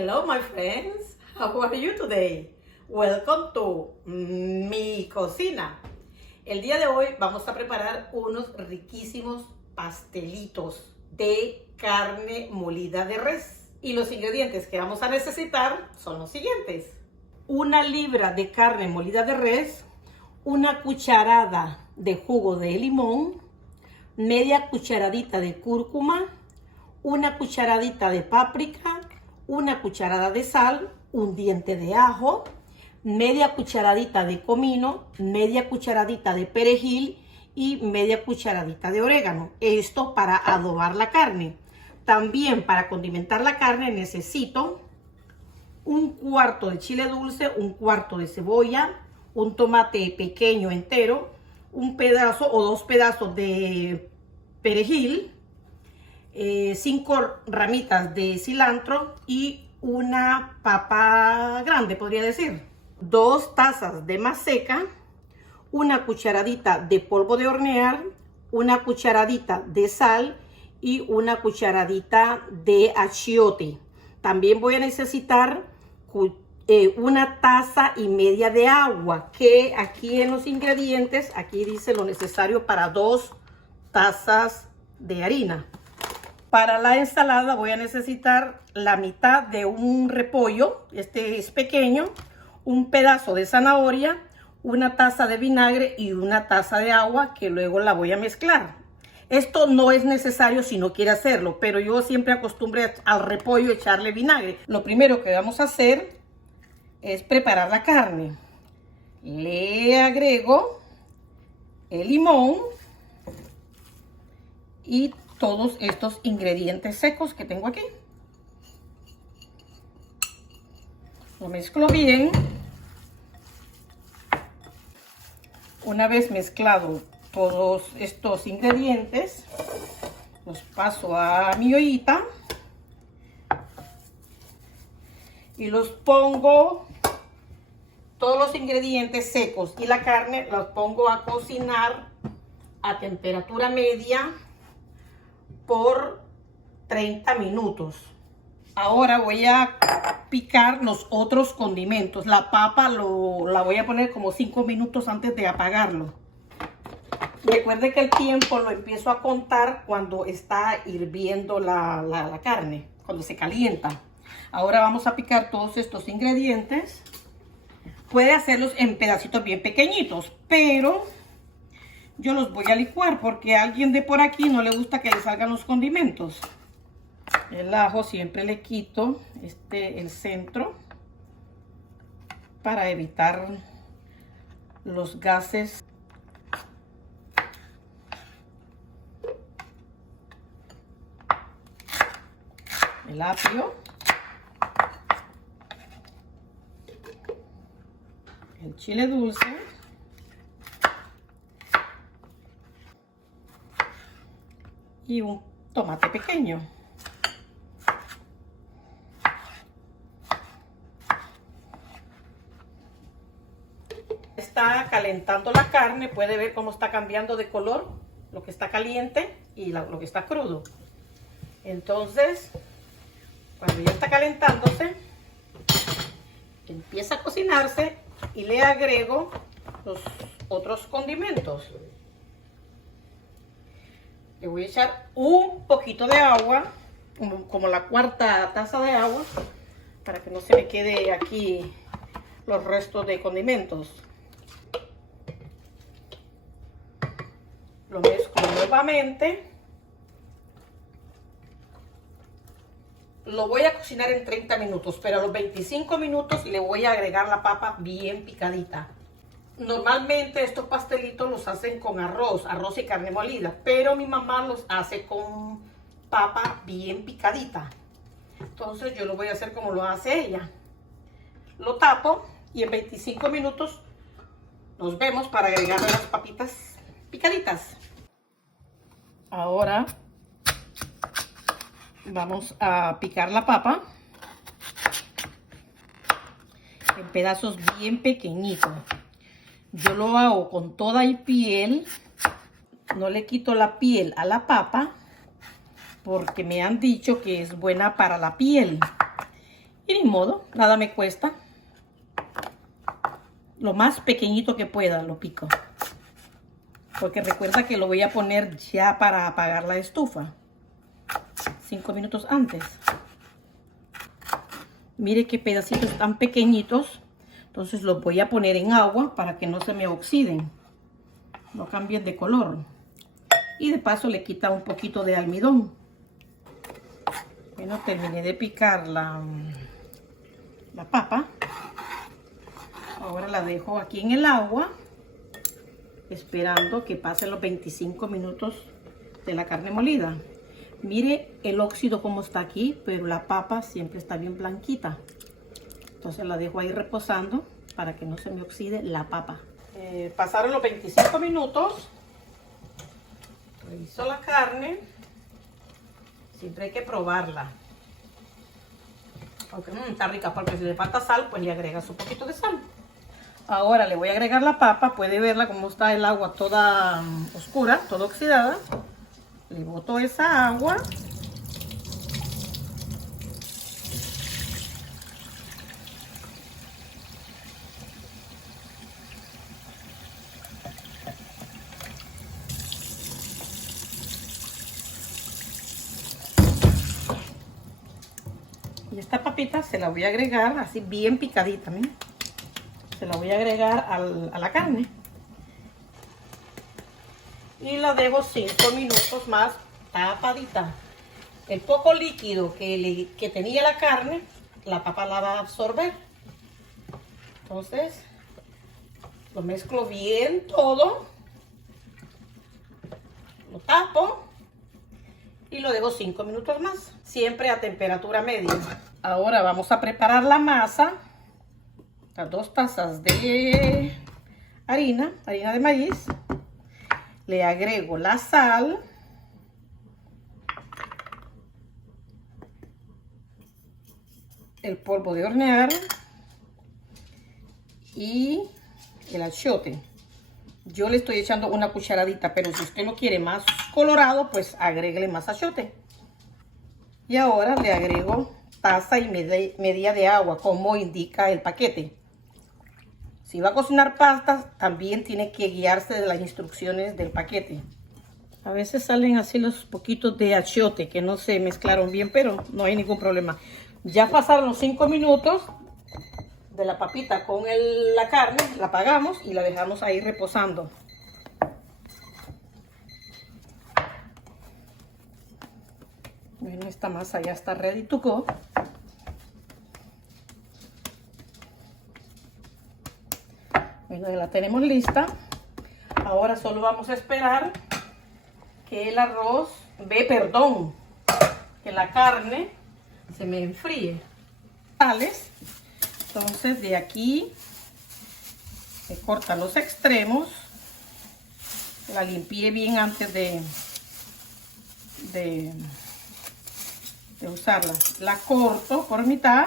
Hello, my friends. How are you today? Welcome to mi cocina. El día de hoy vamos a preparar unos riquísimos pastelitos de carne molida de res. Y los ingredientes que vamos a necesitar son los siguientes: 1 libra de carne molida de res, 1 cucharada de jugo de limón, media cucharadita de cúrcuma, 1 cucharadita de páprica, 1 cucharada de sal, un diente de ajo, media cucharadita de comino, media cucharadita de perejil y media cucharadita de orégano. Esto para adobar la carne. También para condimentar la carne necesito 1/4 de chile dulce, 1/4 de cebolla, un tomate pequeño entero, un pedazo o 2 pedazos de perejil, 5 ramitas de cilantro y una papa grande, podría decir. 2 tazas de maseca, 1 cucharadita de polvo de hornear, 1 cucharadita de sal y 1 cucharadita de achiote. También voy a necesitar 1 taza y media de agua, que aquí en los ingredientes, aquí dice lo necesario para 2 tazas de harina. Para la ensalada voy a necesitar la mitad de un repollo, este es pequeño, un pedazo de zanahoria, 1 taza de vinagre y 1 taza de agua, que luego la voy a mezclar. Esto no es necesario si no quiere hacerlo, pero yo siempre acostumbré al repollo echarle vinagre. Lo primero que vamos a hacer es preparar la carne. Le agrego el limón y todos estos ingredientes secos que tengo aquí. Lo mezclo bien. Una vez mezclado todos estos ingredientes, los paso a mi ollita y los pongo, todos los ingredientes secos y la carne los pongo a cocinar a temperatura media por 30 minutos. Ahora voy a picar los otros condimentos. La papa la voy a poner como 5 minutos antes de apagarlo. Recuerde que el tiempo lo empiezo a contar cuando está hirviendo la carne, cuando se calienta. Ahora vamos a picar todos estos ingredientes. Puede hacerlos en pedacitos bien pequeñitos, pero yo los voy a licuar porque a alguien de por aquí no le gusta que le salgan los condimentos. El ajo siempre le quito el centro para evitar los gases. El apio, el chile dulce y un tomate pequeño. Está calentando la carne, puede ver cómo está cambiando de color, lo que está caliente y lo que está crudo. Entonces, cuando ya está calentándose, empieza a cocinarse y le agrego los otros condimentos. Le voy a echar un poquito de agua, como la 4ª taza de agua, para que no se me quede aquí los restos de condimentos. Lo mezclo nuevamente. Lo voy a cocinar en 30 minutos, pero a los 25 minutos le voy a agregar la papa bien picadita. Normalmente estos pastelitos los hacen con arroz y carne molida, pero mi mamá los hace con papa bien picadita. Entonces yo lo voy a hacer como lo hace ella. Lo tapo y en 25 minutos nos vemos para agregarle las papitas picaditas. Ahora vamos a picar la papa en pedazos bien pequeñitos. Yo lo hago con toda y piel. No le quito la piel a la papa porque me han dicho que es buena para la piel. Y ni modo, nada me cuesta. Lo más pequeñito que pueda lo pico. Porque recuerda que lo voy a poner ya para apagar la estufa. 5 minutos antes. Mire qué pedacitos tan pequeñitos. Entonces los voy a poner en agua para que no se me oxiden. No cambien de color. Y de paso le quita un poquito de almidón. Bueno, terminé de picar la papa. Ahora la dejo aquí en el agua, esperando que pasen los 25 minutos de la carne molida. Mire el óxido como está aquí, pero la papa siempre está bien blanquita. Entonces la dejo ahí reposando para que no se me oxide la papa. Pasaron los 25 minutos. Reviso la carne. Siempre hay que probarla. Aunque está rica, porque si le falta sal, pues le agregas un poquito de sal. Ahora le voy a agregar la papa. Puede verla como está el agua toda oscura, toda oxidada. Le boto esa agua. Y esta papita se la voy a agregar así bien picadita, miren. Se la voy a agregar a la carne. Y la dejo 5 minutos más tapadita. El poco líquido que tenía la carne, la papa la va a absorber. Entonces, lo mezclo bien todo. Lo tapo. Y lo dejo 5 minutos más. Siempre a temperatura media. Ahora vamos a preparar la masa. Las 2 tazas de harina de maíz. Le agrego la sal. El polvo de hornear. Y el achiote. Yo le estoy echando una cucharadita, pero si usted lo quiere más colorado, pues agréguele más achiote. Y ahora le agrego taza y media de agua, como indica el paquete. Si va a cocinar pastas, también tiene que guiarse de las instrucciones del paquete. A veces salen así los poquitos de achiote que no se mezclaron bien, pero no hay ningún problema. Ya pasaron los 5 minutos de la papita con la carne, la apagamos y la dejamos ahí reposando. Bueno, esta masa ya está ready to go. Bueno, ya la tenemos lista. Ahora solo vamos a esperar que el arroz, que la carne se me enfríe. Entonces de aquí se cortan los extremos. La limpié bien antes de usarla. La corto por mitad.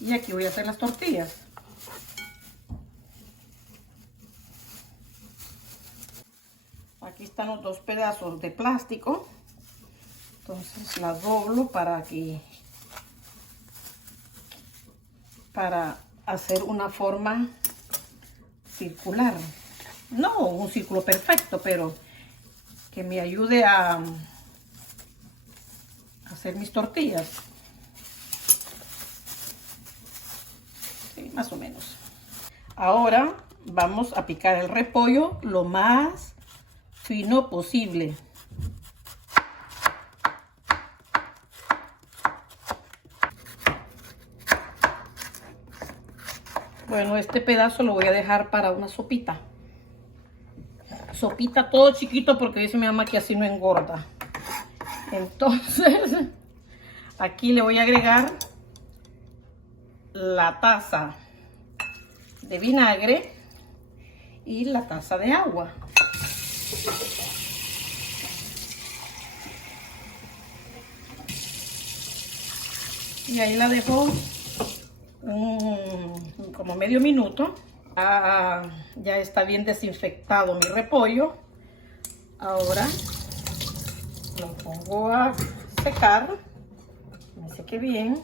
Y aquí voy a hacer las tortillas. Aquí están los 2 pedazos de plástico. Entonces las doblo para hacer una forma circular. No un círculo perfecto, pero que me ayude a hacer mis tortillas. Sí, más o menos. Ahora vamos a picar el repollo lo más fino posible. Bueno, este pedazo lo voy a dejar para una sopita. Sopita todo chiquito porque dice mi mamá que así no engorda. Entonces, aquí le voy a agregar la taza de vinagre y la taza de agua. Y ahí la dejo como medio minuto. Ya está bien desinfectado mi repollo. Ahora Lo pongo a secar, me seque bien.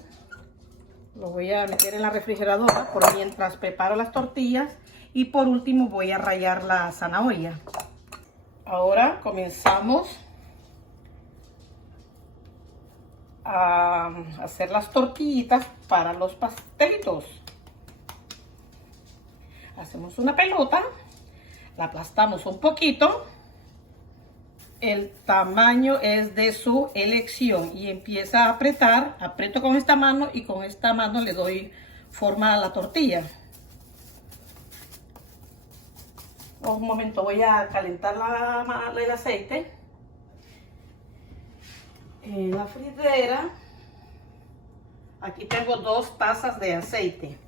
Lo voy a meter en la refrigeradora por mientras preparo las tortillas. Y por último voy a rallar la zanahoria. Ahora comenzamos a hacer las tortillitas para los pastelitos. Hacemos una pelota, la aplastamos un poquito. El tamaño es de su elección y empieza a apretar. Aprieto con esta mano y con esta mano le doy forma a la tortilla. Un momento, voy a calentar el aceite. En la fritera, aquí tengo 2 tazas de aceite.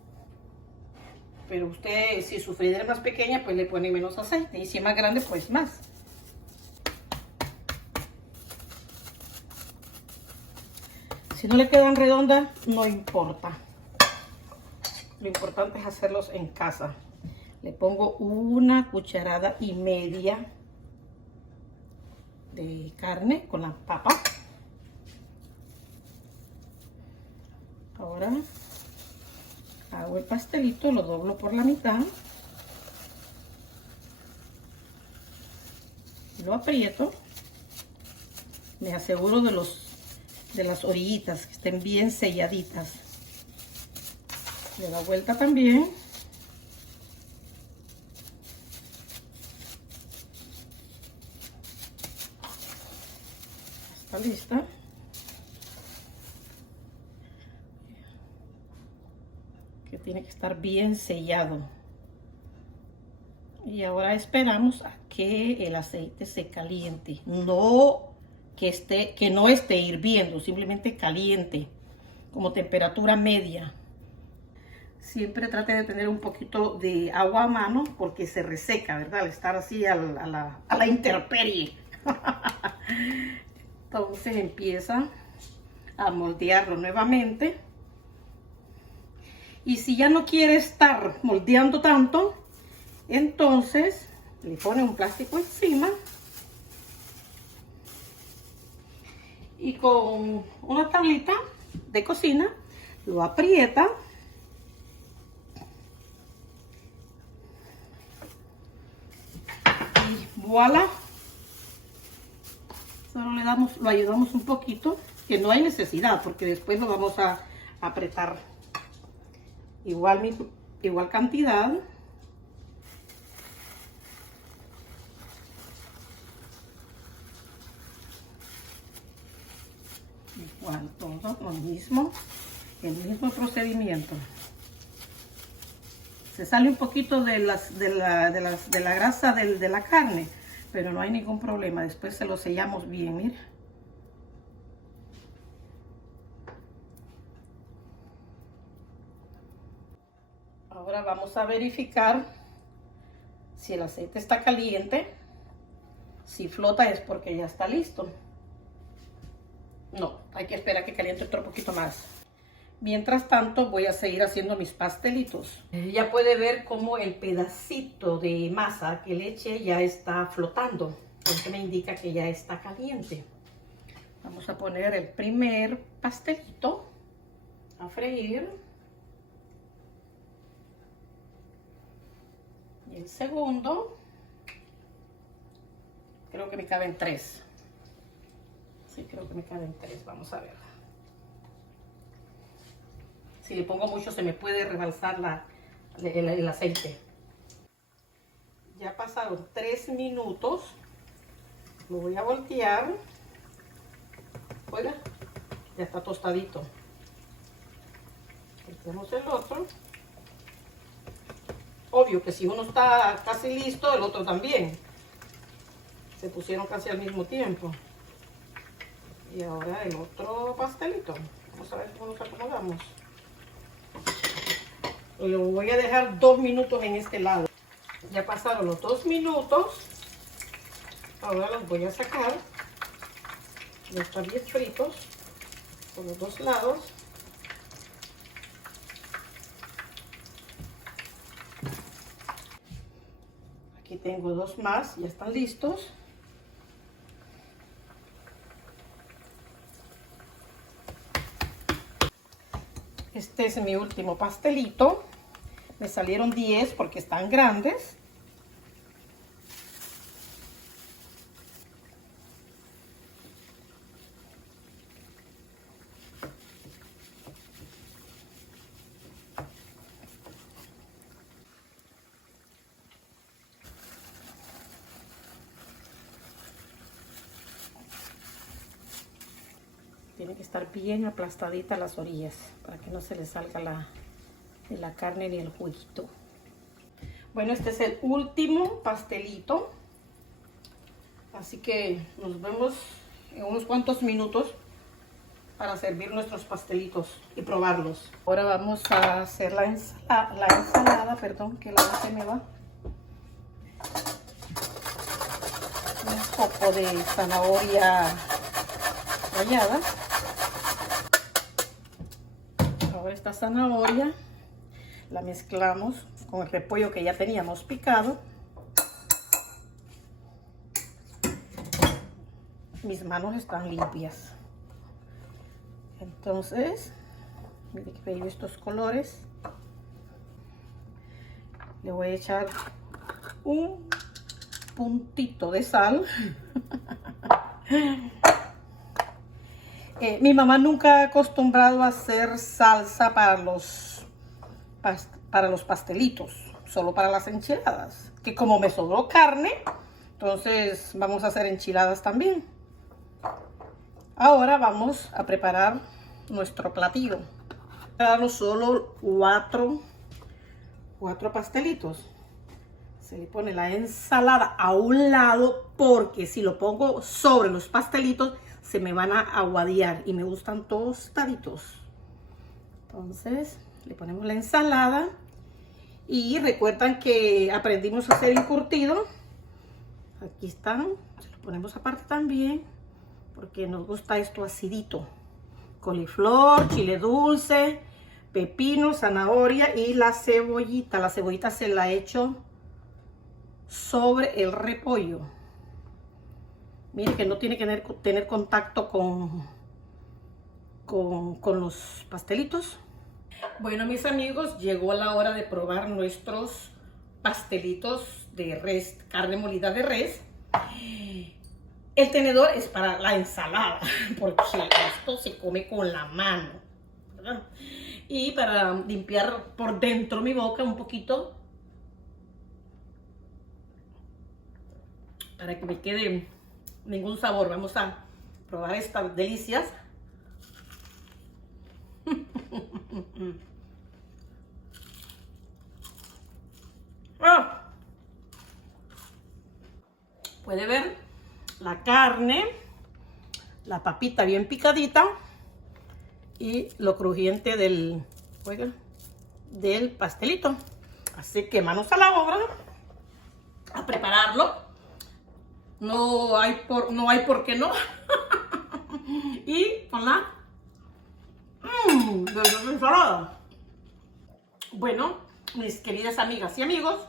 Pero usted, si su fritera es más pequeña, pues le pone menos aceite. Y si es más grande, pues más. Si no le quedan redondas, no importa. Lo importante es hacerlos en casa. Le pongo 1,5 cucharadas de carne con la papa. Ahora hago el pastelito, lo doblo por la mitad. Lo aprieto. Me aseguro de las orillitas que estén bien selladitas. Le doy vuelta también. Está lista. Que tiene que estar bien sellado. Y ahora esperamos a que el aceite se caliente. No que no esté hirviendo, simplemente caliente, como temperatura media. Siempre trate de tener un poquito de agua a mano porque se reseca, ¿verdad? Al estar así a la intemperie. Entonces empieza a moldearlo nuevamente. Y si ya no quiere estar moldeando tanto, entonces le pone un plástico encima. Y con una tablita de cocina lo aprieta. Y voilà. Solo lo ayudamos un poquito, que no hay necesidad, porque después lo vamos a apretar igual cantidad. Igual todo lo mismo, el mismo procedimiento. Se sale un poquito de la grasa de la carne, pero no hay ningún problema. Después se lo sellamos bien, mira. Ahora vamos a verificar si el aceite está caliente. Si flota es porque ya está listo. No, hay que esperar que caliente otro poquito más. Mientras tanto voy a seguir haciendo mis pastelitos. Ya puede ver cómo el pedacito de masa que le eché ya está flotando. Eso me indica que ya está caliente. Vamos a poner el primer pastelito a freír. Y el segundo. Creo que me caben 3. Sí, creo que me caben 3. Vamos a ver. Si le pongo mucho se me puede rebalsar el aceite. Ya pasaron 3 minutos. Lo voy a voltear. Oiga, ya está tostadito. Volteamos el otro. Obvio que si uno está casi listo, el otro también. Se pusieron casi al mismo tiempo. Y ahora el otro pastelito. Vamos a ver cómo nos acomodamos. Lo voy a dejar 2 minutos en este lado. Ya pasaron los 2 minutos. Ahora los voy a sacar. Ya están bien fritos por los 2 lados. Aquí tengo 2 más, ya están listos. Este es mi último pastelito. Me salieron 10 porque están grandes. Tiene que estar bien aplastadita las orillas para que no se le salga de la carne ni el juguito. Bueno, este es el último pastelito. Así que nos vemos en unos cuantos minutos para servir nuestros pastelitos y probarlos. Ahora vamos a hacer la ensalada, perdón, que la se me va. Un poco de zanahoria rallada. Ahora esta zanahoria la mezclamos con el repollo que ya teníamos picado. Mis manos están limpias. Entonces, miren que bello estos colores. Le voy a echar un puntito de sal. Mi mamá nunca ha acostumbrado a hacer salsa para los pastelitos, solo para las enchiladas. Que como me sobró carne, entonces vamos a hacer enchiladas también. Ahora vamos a preparar nuestro platillo. Preparamos solo cuatro pastelitos. Se le pone la ensalada a un lado porque si lo pongo sobre los pastelitos se me van a aguadear y me gustan tostaditos. Entonces le ponemos la ensalada y recuerdan que aprendimos a hacer encurtido. Aquí están, se lo ponemos aparte también porque nos gusta esto acidito. Coliflor, chile dulce, pepino, zanahoria y la cebollita. La cebollita se la echo sobre el repollo. Miren que no tiene que tener contacto con los pastelitos. Bueno, mis amigos, llegó la hora de probar nuestros pastelitos de res, carne molida de res. El tenedor es para la ensalada, porque esto se come con la mano, ¿verdad? Y para limpiar por dentro mi boca un poquito, para que me quede ningún sabor. Vamos a probar estas delicias. ¡Ah! Puede ver la carne, la papita bien picadita y lo crujiente del pastelito. Así que manos a la obra a prepararlo. No hay por qué no. Y con la ensalada. Bueno, mis queridas amigas y amigos,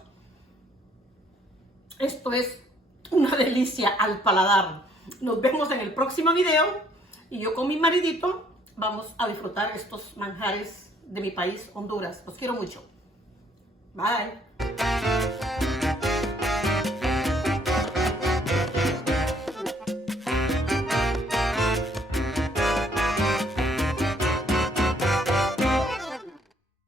esto es una delicia al paladar. Nos vemos en el próximo video y yo con mi maridito vamos a disfrutar estos manjares de mi país, Honduras. Los quiero mucho. Bye.